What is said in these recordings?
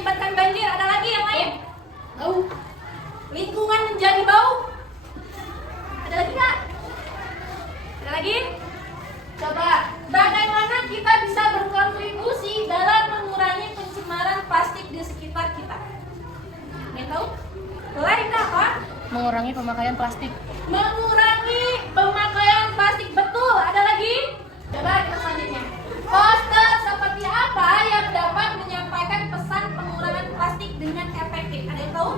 mengakibatkan banjir. Ada lagi yang lain? Bau. Lingkungan menjadi bau. Ada lagi nggak? Ada lagi? Coba, bagaimana kita bisa berkontribusi dalam mengurangi pencemaran plastik di sekitar kita? Yang tahu? Lain apa? Mengurangi pemakaian plastik. Mengurangi pemakaian plastik, betul. Ada lagi? Coba kita selanjutnya. Poster seperti apa yang dapat menyampaikan pesan pengurangan plastik dengan efektif? Ada yang tahu?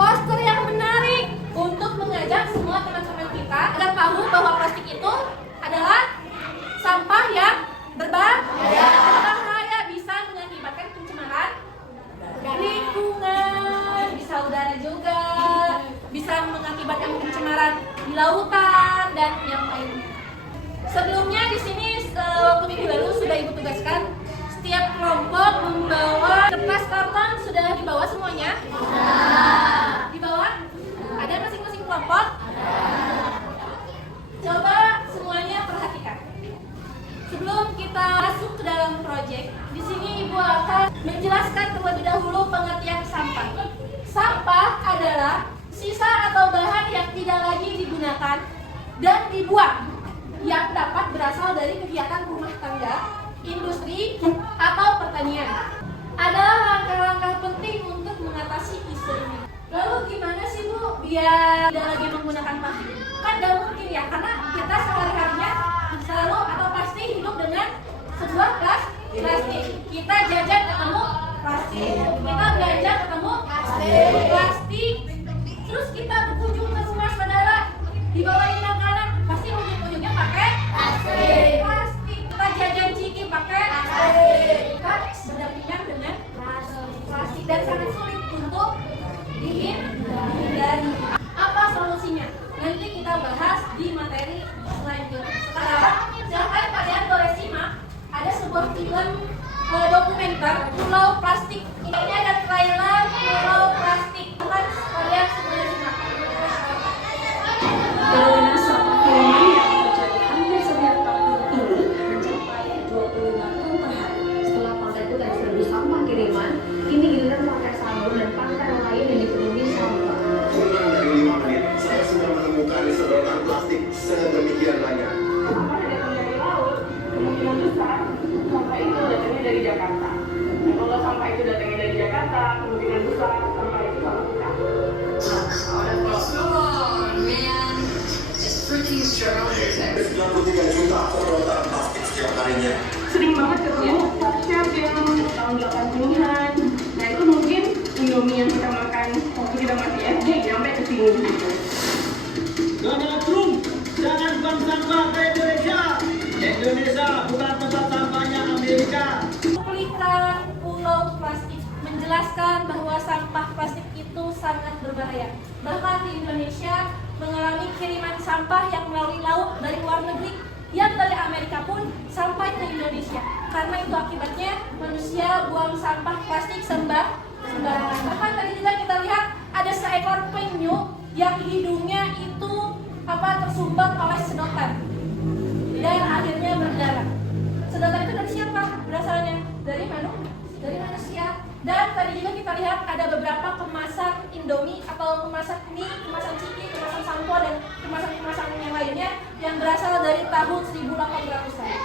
Poster yang menarik untuk mengajak semua teman-teman kita agar tahu bahwa plastik itu adalah sampah yang berbahaya, bisa mengakibatkan pencemaran lingkungan, bisa udara juga, bisa mengakibatkan pencemaran di lautan dan yang lainnya. Sebelumnya di sini waktu minggu lalu sudah Ibu tugaskan setiap kelompok membawa kertas karton. Sudah dibawa semuanya? Dibawa? Ada masing-masing kelompok? Coba semuanya perhatikan. Sebelum kita masuk ke dalam proyek, di sini Ibu akan menjelaskan terlebih dahulu pengertian sampah. Sampah adalah sisa atau bahan yang tidak lagi digunakan dan dibuang, yang dapat berasal dari kegiatan rumah tangga, industri, atau pertanian. Ada langkah-langkah penting untuk mengatasi isu ini. Lalu gimana sih Bu biar tidak lagi menggunakan plastik? Kan gak mungkin ya, karena kita sehari-harinya selalu atau pasti hidup dengan sebuah plastik. Kita jajan ketemu plastik, kita belanja ketemu plastik. Terus kita berkunjung ke rumah saudara, dibawain makanan, pasti ujung-ujungnya pakai plastik. Kita jajan ciki pakai plastik. Kita berdampingan dengan plastik dan sangat sulit untuk dihindari. Apa solusinya? Nanti kita bahas di materi selanjutnya. Sekarang silahkan kalian boleh simak. Ada sebuah film dokumenter Pulau Plastik. Ini ada trailer Pulau Plastik. Silahkan kalian semua simak. Fenomena sampah kiriman yang terjadi hampir setiap tahun ini mencapai 25 ton per hari. Setelah pantai Kutai serbu sampah kiriman, kini giliran pantai Sabun dan pantai lain yang dipenuhi sampah. Kurang dari 5 menit, saya sudah menemukan sedotan plastik sedemikian banyak. Sampah yang datang dari laut, kemungkinan besar sampah itu datangnya dari Jakarta. Dan kalau sampah itu datangnya dari Jakarta, kemungkinan besar sampah itu sampah kita. It's 93 juta sedotan plastik setiap harinya. Sering banget ketemu chef yang tahun 80-an. Nah itu mungkin Indomie yang kita makan waktu kita masih SD sampai ke sini gitu. Donald Trump, jangan buang sampah ke Indonesia. Indonesia bukan tempat sampahnya Amerika. Cuplikan Pulau Plastik menjelaskan bahwa sampah plastik itu sangat berbahaya. Bahkan di Indonesia mengalami kiriman sampah yang melalui laut dari luar negeri, yang dari Amerika pun sampai ke Indonesia. Karena itu akibatnya manusia buang sampah plastik sembarangan. Bahkan tadi juga kita lihat ada seekor penyu yang hidungnya itu tersumbat oleh sedotan dan akhirnya berdarah. Sedotan itu dari siapa berasalnya? Dari manusia. Dan tadi juga kita lihat ada beberapa kemasan Indomie atau kemasan mie, kemasan ciki, kemasan sampo dan kemasan-kemasan yang lainnya yang berasal dari tahun 1800-an.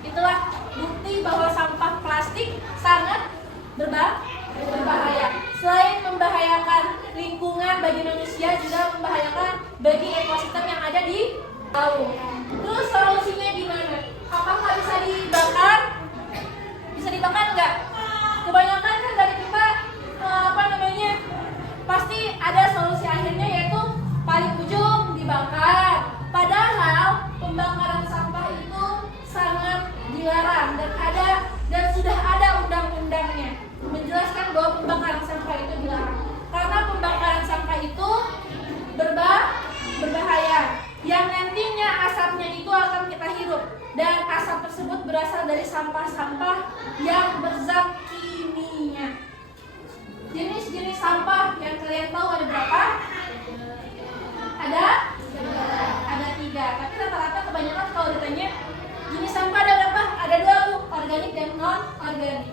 Itulah bukti bahwa sampah plastik sangat berbahaya. Selain membahayakan lingkungan bagi manusia, juga membahayakan bagi ekosistem yang ada di laut. Terus solusinya gimana? Apakah bisa dibakar? Bisa dibakar enggak? Kebanyakan kan dari kita pasti ada solusi akhirnya, yaitu paling ujung dibakar. Padahal pembakaran sampah itu sangat dilarang dan sudah ada undang-undangnya menjelaskan bahwa pembakaran sampah itu dilarang. Karena pembakaran sampah itu berbahaya, yang nantinya asapnya itu akan kita hirup, dan asap tersebut berasal dari sampah-sampah yang berzat kimia. Jenis-jenis sampah yang kalian tahu ada berapa? Ada 3. Tapi rata-rata kebanyakan kalau ditanya jenis sampah ada berapa? Ada 2, Bu, organik dan non-organik.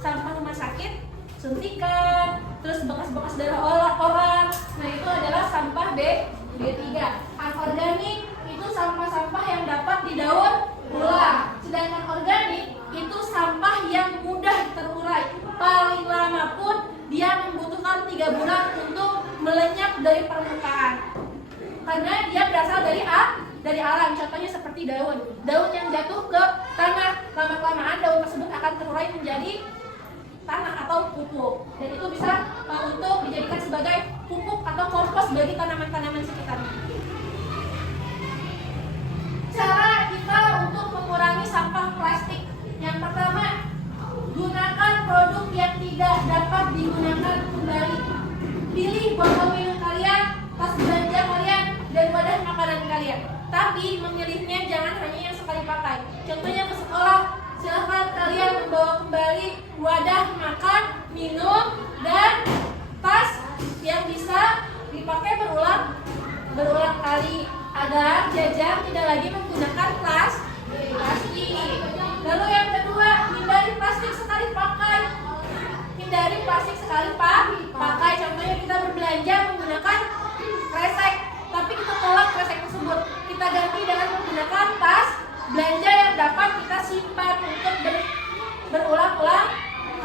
sampah rumah sakit, suntikan, terus bekas-bekas darah orang. Nah, itu adalah sampah B3. Anorganik itu sampah-sampah yang dapat didaur ulang. Sedangkan organik itu sampah yang mudah terurai. Paling lama pun dia membutuhkan 3 bulan untuk melenyap dari permukaan. Karena dia berasal dari alam. Contohnya seperti daun yang jatuh ke tanah, lama-kelamaan daun tersebut akan terurai menjadi tanah atau pupuk, dan itu bisa untuk dijadikan sebagai pupuk atau kompos bagi tanaman-tanaman sekitarnya. Cara kita untuk mengurangi sampah plastik: yang pertama, gunakan produk yang tidak dapat digunakan kembali. Pilih botol minum kalian, tas belanja kalian, dan wadah makanan kalian. Tapi memilihnya jangan hanya yang sekali pakai. Contohnya ke sekolah, silahkan kalian membawa kembali wadah makan, minum, dan tas yang bisa dipakai berulang kali agar jajan tidak lagi menggunakan plastik. Lalu yang kedua, hindari plastik sekali pakai. Contohnya kita berbelanja menggunakan kresek, tapi kita tolak kresek tersebut. Kita ganti dengan menggunakan tas belanja yang dapat kita simpan untuk berulang-ulang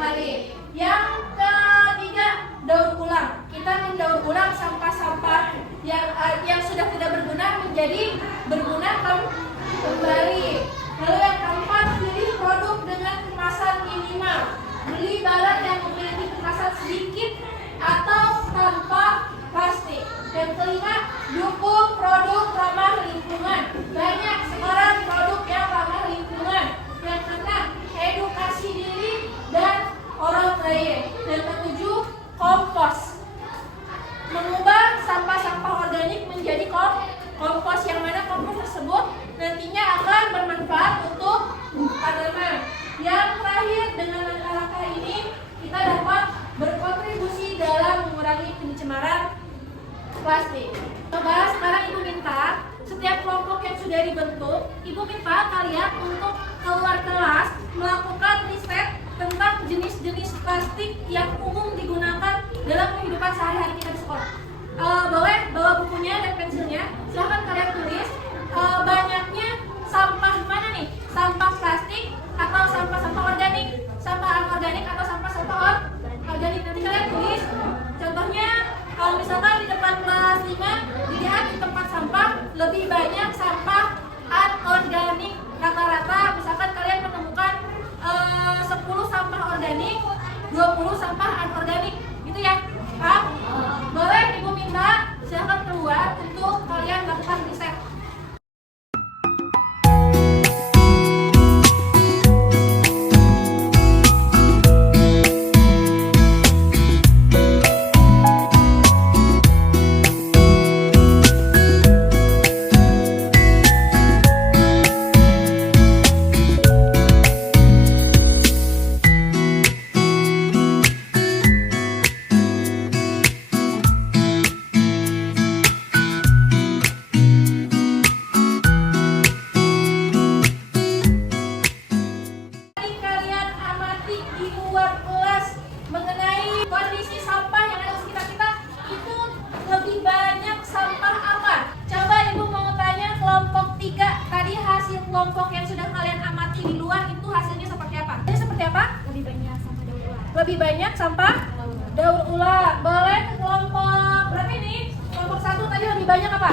kali. Yang ketiga, daur ulang. Kita mendaur ulang sampah-sampah yang sudah tidak berguna menjadi berguna kembali. Lalu yang keempat, pilih produk dengan kemasan minimal. Beli barang yang memiliki kemasan sedikit atau tanpa plastik. Yang kelima, dukung produk ramah lingkungan. Banyak sekarang produk yang ramah lingkungan. Yang keenam, edukasi diri dan orang lain. Yang ketujuh, kompos. Mengubah sampah-sampah organik menjadi kompos, yang mana kompos tersebut nantinya akan bermanfaat untuk tanaman. Yang terakhir, dengan langkah-langkah ini kita dapat berkontribusi dalam mengurangi pencemaran plastik. Coba sekarang Ibu minta setiap kelompok yang sudah dibentuk, Ibu minta kalian untuk keluar kelas melakukan riset tentang jenis-jenis plastik yang umum digunakan dalam kehidupan sehari-hari kita di sekolah. Boleh bawa bukunya dan pensilnya, silahkan kalian tulis banyaknya sampah mana nih? Sampah plastik atau sampah-sampah organik, sampah anorganik atau sampah-sampah organik. Nanti kalian tulis. Contohnya, kalau misalkan di depan kelas 5 dilihat di tempat sampah lebih banyak sampah anorganik. Rata-rata misalkan kalian menemukan 10 sampah organik, 20 sampah anorganik, gitu ya. Pak, boleh Ibu minta silahkan keluar untuk kalian lakukan riset. Kelompok yang sudah kalian amati di luar itu hasilnya seperti apa? Ini seperti apa? Lebih banyak sampah daur ulang. Lebih banyak sampah daur ulang. Boleh ke kelompok berapa ini? Kelompok 1 tadi lebih banyak apa?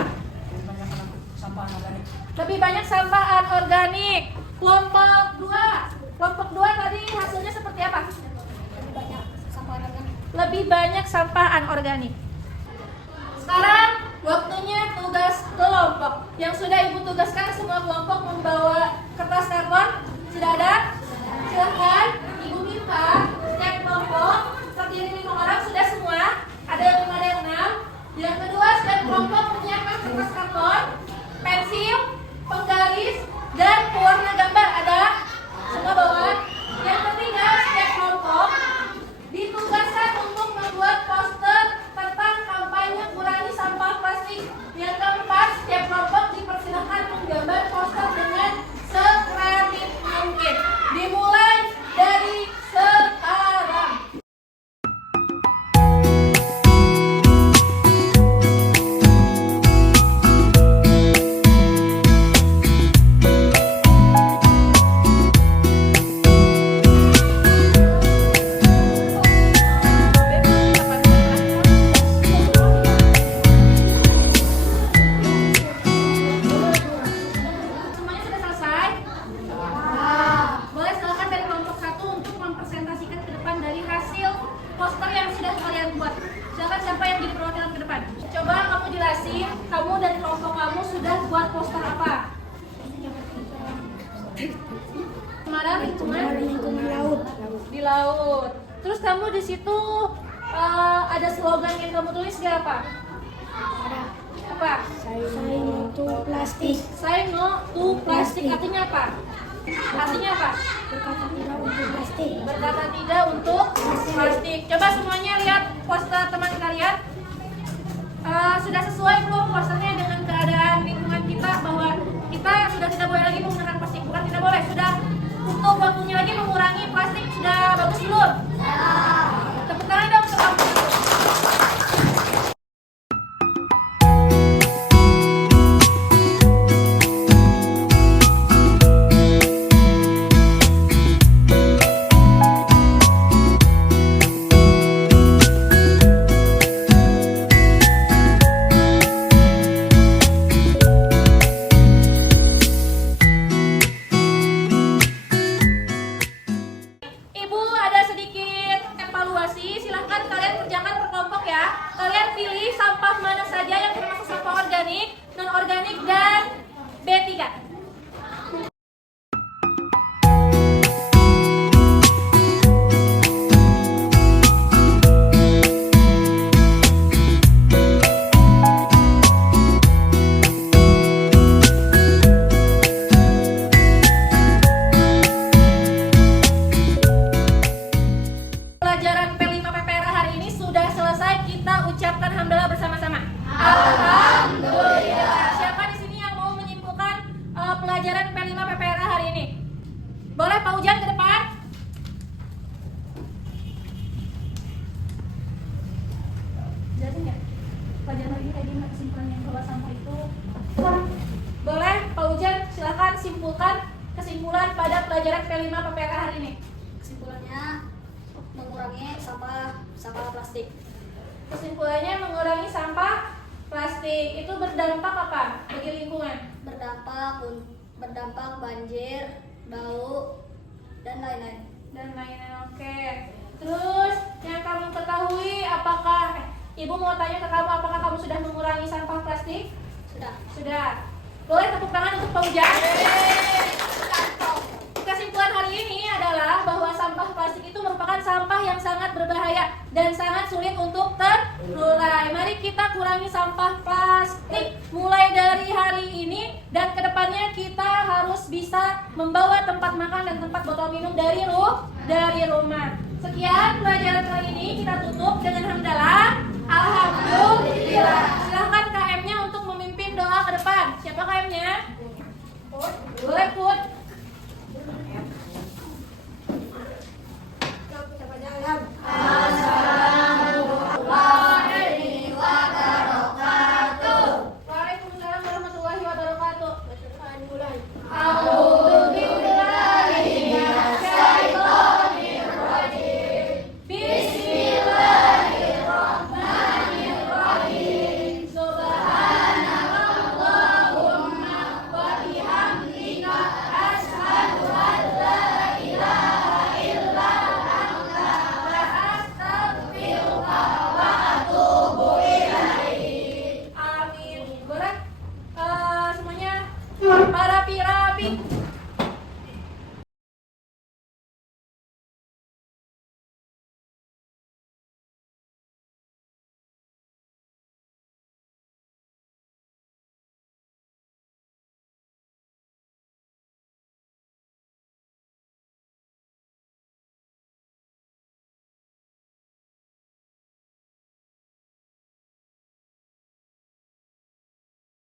Sampah anorganik. Lebih banyak sampah anorganik. Kelompok 2 tadi hasilnya seperti apa? Lebih banyak sampah anorganik. Lebih banyak sampah anorganik. Sekarang waktunya tugas kelompok. Yang sudah Ibu tugaskan semua kelompok membawa kertas karbon. Sudah ada? Silahkan Ibu minta setiap kelompok terdiri 5 orang, sudah semua. Ada yang 5, ada yang 6. Yang kedua, setiap kelompok menyiapkan kertas karton, pensil, penggaris, dan pewarna gambar. Ada? Semua bawa? Yang ketiga, setiap kelompok ditugaskan untuk membuat poster tentang kampanye kurangi sampah plastik. Yang keempat, setiap kelompok dipersilakan menggambar poster dengan sekreatif mungkin. Dimulai dari Silakan siapa yang di perwakilan ke depan. Coba kamu jelasin, kamu dan kelompok kamu sudah buat poster apa? Kemarin lingkungan laut. Di laut. Terus kamu di situ ada slogan yang kamu tulis gak apa? Apa? Sayang to plastik. Say no to plastik. Artinya apa? Artinya apa? Berkata tidak untuk plastik. Berkata tidak untuk plastik. Coba semuanya lihat poster teman kalian. Sudah sesuai belum posternya dengan keadaan lingkungan kita bahwa kita sudah tidak boleh lagi menggunakan plastik? Bukan tidak boleh, sudah untuk waktunya lagi mengurangi plastik. Sudah bagus belum? Tepuk tangan dong untuk kamu. Ibu ada sedikit evaluasi, silahkan kalian kerjakan per kelompok ya. Kalian pilih sampah mana saja yang termasuk sampah organik, non-organik, dan B3. Pelajaran P5 PPR hari ini sudah selesai. Kita ucapkan hamdalah bersama-sama. Alhamdulillah. Siapa di sini yang mau menyimpulkan pelajaran P5 PPR hari ini? Boleh Pak Ujan ke depan? Jadi nggak? Pelajaran hari ini kayak gimana kesimpulannya bahwa sampah itu? Boleh Pak Ujan, silakan simpulkan kesimpulan pada pelajaran P5 PPR hari ini. Kesimpulannya mengurangi sampah plastik. Kesimpulannya mengurangi sampah plastik. Itu berdampak apa bagi lingkungan? Berdampak banjir, bau, dan lain-lain. Dan lain-lain. Oke. Terus yang kamu ketahui apakah Ibu mau tanya ke kamu, apakah kamu sudah mengurangi sampah plastik? Sudah. Sudah. Boleh tepuk tangan untuk Pak Ujang. Kesimpulan hari ini adalah bahwa sampah plastik itu merupakan sampah yang sangat berbahaya dan sangat sulit untuk terurai. Mari kita kurangi sampah plastik mulai dari hari ini, dan kedepannya kita harus bisa membawa tempat makan dan tempat botol minum dari rumah. Sekian pelajaran kali ini, kita tutup dengan hamdalah. Alhamdulillah. Silahkan KM-nya untuk memimpin doa ke depan. Siapa KM-nya? Boleh Put.